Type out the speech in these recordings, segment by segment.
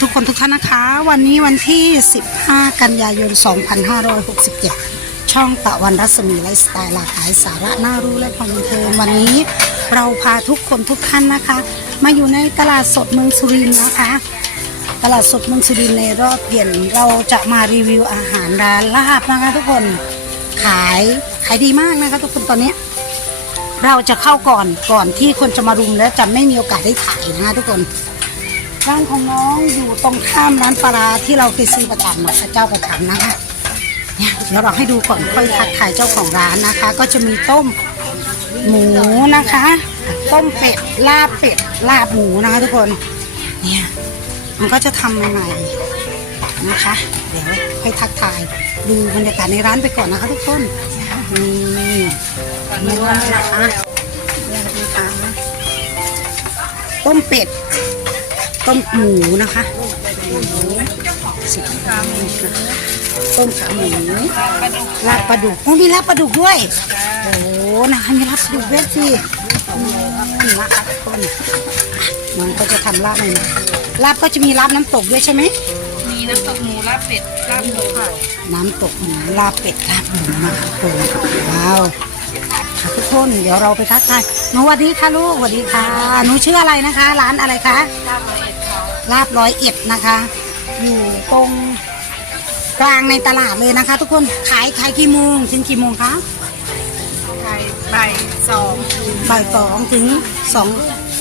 ทุกคนทุกท่านนะคะ วันนี้วันที่ 15 กันยายน 2567 ช่องตะวันรัศมีไลฟ์สไตล์หลากหลายสาระน่ารู้และความบันเทิงวันนี้เราพาทุกคนทุกท่านนะคะ มาอยู่ในตลาดสดเมืองสุรินทร์นะคะ ตลาดสดเมืองสุรินทร์ในรอบเย็นเราจะมารีวิวอาหารร้านลาบนะคะทุกคนขายขายดีมากนะคะทุกคนตอนนี้เราจะเข้าก่อนก่อนที่คนจะมารุมแล้วจะไม่มีโอกาสได้ถ่ายนะคะทุกคน ร้านของน้องอยู่ตรงข้ามร้านปลาที่เราเคยซื้อประจำนะคะเจ้าประจำนะคะเนี่ยเดี๋ยวเราให้ดูก่อนค่อยทักทายเจ้าของร้านนะคะ ก็จะมีต้มหมูนะคะ ต้มเป็ดลาบเป็ดลาบหมูนะคะ ทุกคนเนี่ยมันก็จะทำใหม่ๆนะคะ เดี๋ยวค่อยทักทายดูบรรยากาศในร้านไปก่อนนะคะ ทุกคนนี่นี่ว่านะคะเนี่ยนะคะต้มเป็ด ต้มหมูนะคะหมูสิบกรัมต้มขาหมูลาบปลาดุกโอ้มีลาบปลาดุกด้วย โอ้นะคะมีลาบปลาดุกด้วยสิอืมนะคะทุกคนมันก็จะทำลาบใหม่ๆลาบก็จะมีลาบน้ำตกด้วยใช่ไหมมีน้ำตกหมูลาบเป็ดลาบหมูค่ะน้ำตกหมูลาบเป็ดลาบหมูนะคะทุกคนว้าวค่ะทุกคนเดี๋ยวเราไปทักทายหนูสวัสดีค่ะลูกสวัสดีค่ะหนูชื่ออะไรนะคะ ร้านอะไรคะ ลาบละเอียดเขาลาบร้อยเอ็ดนะคะ อยู่ตรงกลางในตลาดเลยนะคะ ทุกคนขายขายกี่โมงถึงกี่โมงคะไข่ใบสองบ่ายสองถึงสอง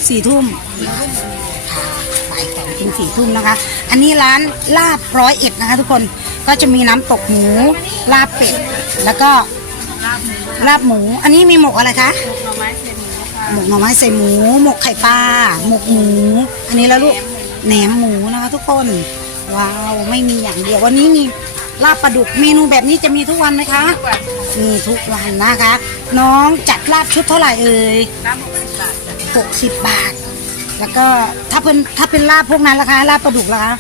สี่ทุ่มค่ะบ่ายสองถึงสี่ทุ่มนะคะ อันนี้ร้านลาบร้อยเอ็ดนะคะ ทุกคนก็จะมีน้ำตกหมูลาบเป็ดแล้วก็ลาบหมูลาบหมูอันนี้มีหมกอะไรคะหน่อไม้เส้นหมูค่ะหมกหน่อไม้ใส่หมูหมกไข่ปลาหมกหมู อันนี้แล้วลูก แหนมหมูนะคะทุกคน ว้าวไม่มีอย่างเดียววันนี้มีลาบปลาดุกเมนูแบบนี้จะมีทุกวันไหมคะทุกวันมีทุกวันนะคะ น้องจัดลาบชุดเท่าไหร่เอ่ยลาบหกสิบบาทจ้ะหกสิบบาท แล้วก็ถ้าเป็นถ้าเป็นลาบพวกนั้นล่ะคะลาบปลาดุกล่ะคะ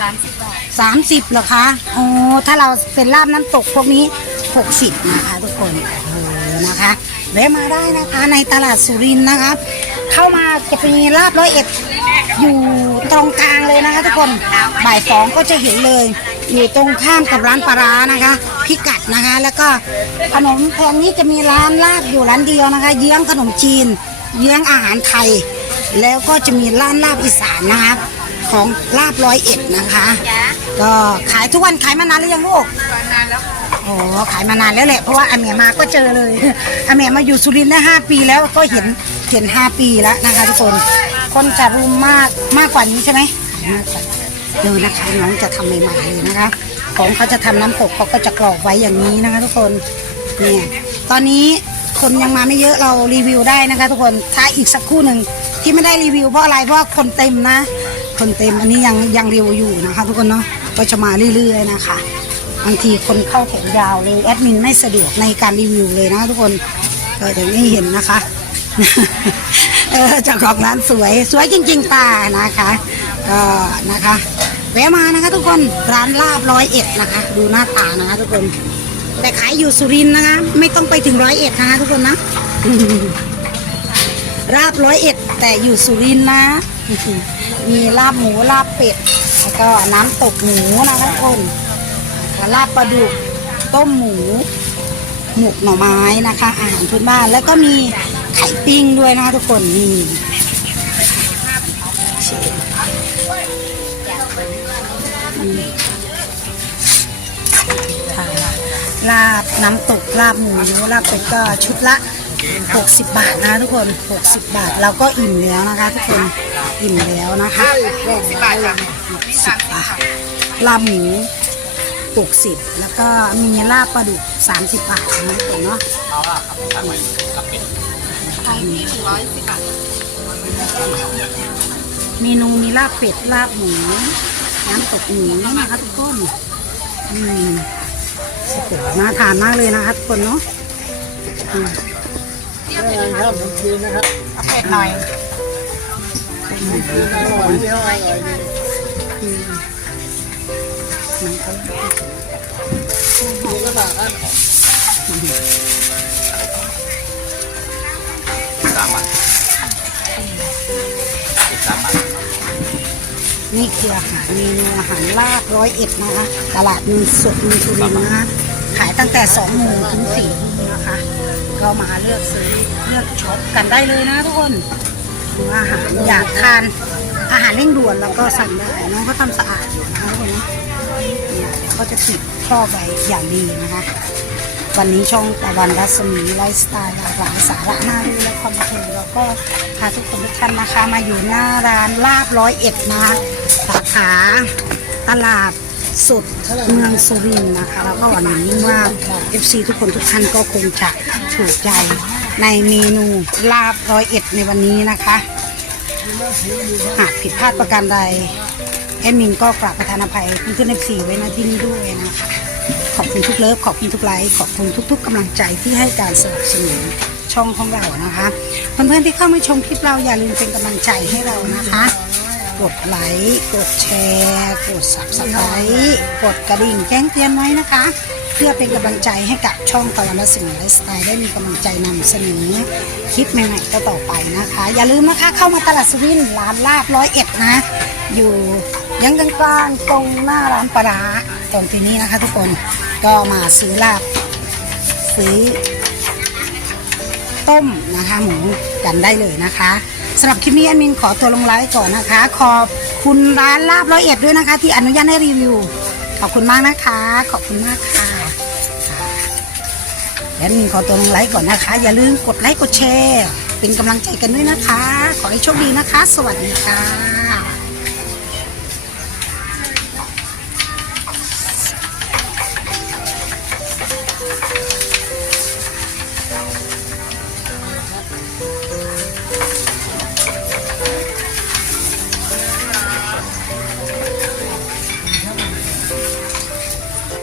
สามสิบบาทสามสิบเหรอคะโอ้ถ้าเราเป็นลาบน้ำตกพวกนี้หกสิบนะคะทุกคนโอ้นะคะแวะมาได้นะคะในตลาดสุรินทร์นะคะ เข้ามาจะมีลาบร้อยเอ็ด อยู่ตรงกลางเลยนะคะทุกคนบ่ายสองก็จะเห็นเลย อยู่ตรงข้ามกับร้านปลาร้านะคะ พิกัดนะคะ แล้วก็ขนมแพงนี้จะมีร้านลาบอยู่ร้านเดียวนะคะ เยื้องขนมจีน เยื้องอาหารไทย แล้วก็จะมีร้านลาบอีสานนะคะของลาบร้อยเอ็ดนะคะ ก็ขายทุกวันขายมานานหรือยังลูกนานแล้วค่ะอ๋อขายมานานแล้วแหละเพราะว่าอาเมียมาก็เจอเลยอาเมียมาอยู่สุรินทร์ได้ห้าปีแล้วก็เห็นเห็นห้าปีแล้วนะคะทุกคน คนจะรุมมากมากกว่านี้ใช่ไหมมากกว่าเดูนะคะน้องจะทำใหม่ๆเลยนะคะ ของเขาจะทำน้ำตกเขาก็จะกรอกไว้อย่างนี้นะคะ ทุกคนเนี่ยตอนนี้คนยังมาไม่เยอะเรารีวิวได้นะคะ ทุกคนถ้าอีกสักครู่หนึ่งที่ไม่ได้รีวิวเพราะอะไรเพราะคนเต็มนะ คนเต็มอันนี้ยังยังเรียวอยู่นะคะ ทุกคนเนาะก็จะมาเรื่อยๆนะคะบางทีคนเข้าแถวยาวเลยแอดมินไม่สะดวกในการรีวิวเลยนะทุกคนก็จะไม่เห็นนะคะ เออเจ้าของร้านสวย สวยจริง ๆป้านะคะ ก็นะคะแวะมานะคะ ทุกคนร้านลาบร้อยเอ็ดนะคะ ดูหน้าตานะคะ ทุกคนแต่ขายอยู่สุรินทร์นะคะ ไม่ต้องไปถึงร้อยเอ็ดนะคะ ทุกคนนะลาบร้อยเอ็ดแต่อยู่สุรินทร์นะ มีลาบหมูลาบเป็ดแล้วก็น้ำตกหมูนะคะทุกคนแล้วลาบปลาดุกต้มหมูหมกหน่อไม้นะคะอาหารพื้นบ้านแล้วก็มี ไข่ปิ้งด้วยนะคะทุกคนนี่ลาบน้ำตกลาบหมูลาบเป็ดก็ชุดละ 60 บาทนะทุกคน 60 บาทเราก็อิ่มแล้วนะคะ ทุกคนอิ่มแล้วนะคะสิบาทสิบบาทลาบหมู60 แล้วก็มีลาบปลาดุก30 บาทนะทุกคนเนาะ ไข่ที่หนึ่งร้อยสิบบาทเมนูมีลาบเป็ดลาบหมูน้ำตกหมูนะคะทุกคนอืมโอ้โหน่าทานมากเลยนะคะทุกคนเนาะอืมครับผมคืนนะครับเอาเป็ดหน่อยอร่อยเดียวอร่อยดีมันก็มีกระบะครับามบาทสิบสามบาทนี่คืออาหารเมนูอาหารลาบร้อยเอ็ดนะคะตลาดเมืองสดเมืองสุรินทร์นะคะขายตั้งแต่2โมงถึง4ทุ่มนะคะก็มาเลือกซื้อเลือกช็อปกันได้เลยนะทุกคนอาหารอยากทานอาหารเร่งด่วนแล้วก็สั่งได้น้องเขาทำสะอาดอยู่นะคะทุกคนนะเนี่ยเขาจะติดท่อใบอย่างดีนะคะ วันนี้ช่องตะวันรัศมีไลฟ์สไตล์หลากหลายสาระน่ารู้และความบันเทิงแล้วก็พาทุกคนทุกท่านนะคะ มาอยู่หน้าร้านลาบร้อยเอ็ดนะคะสาขาตลาดสุดเมืองสุรินทร์นะคะ แล้วก็วันนี้ว่า FC ทุกคนทุกท่านก็คงจะถูกใจในเมนูลาบร้อยเอ็ดในวันนี้นะคะหากผิดพลาดประการใดแอดมินก็กราบประธานอภัยเพื่อนๆ FC ไว้ณที่นี้ด้วยนะคะ อบคุณทุกเลิฟขอบคุณทุกไลค์ขอบคุณทุก ๆกำลังใจที่ให้การสนับสนุนช่องของเรานะคะเพื่อนๆที่เข้ามาชมคลิปเราอย่าลืมเป็นกำลังใจให้เรานะคะ กดไลค์กดแชร์ กด subscribe กดกระดิ่งแจ้งเตือนไว้นะคะ เพื่อเป็นกำลังใจให้กับช่องตะวันละสิ่งไลฟ์สไตล์ได้มีกำลังใจนำเสนอคลิปใหม่ๆต่อไปนะคะ อย่าลืมนะคะเข้ามาตลาดสวินร้านลาบร้อยเอ็ดนะ อยู่ยังกลางๆตรงหน้าร้านปลาร้าตรงที่นี้นะคะทุกคน ก็มาซื้อลาบ ซื้อ ต้มนะคะ หมูกันได้เลยนะคะสำหรับคลิปนี้แอดมินขอตัวลงไลฟ์ก่อนนะคะ ขอบคุณร้านลาบร้อยเอ็ดด้วยนะคะ ที่อนุญาตให้รีวิว ขอบคุณมากนะคะ ขอบคุณมากค่ะแอดมินขอตัวลงไลฟ์ก่อนนะคะ อย่าลืมกดไลค์กดแชร์ เป็นกำลังใจกันด้วยนะคะ ขอให้โชคดีนะคะ สวัสดีค่ะ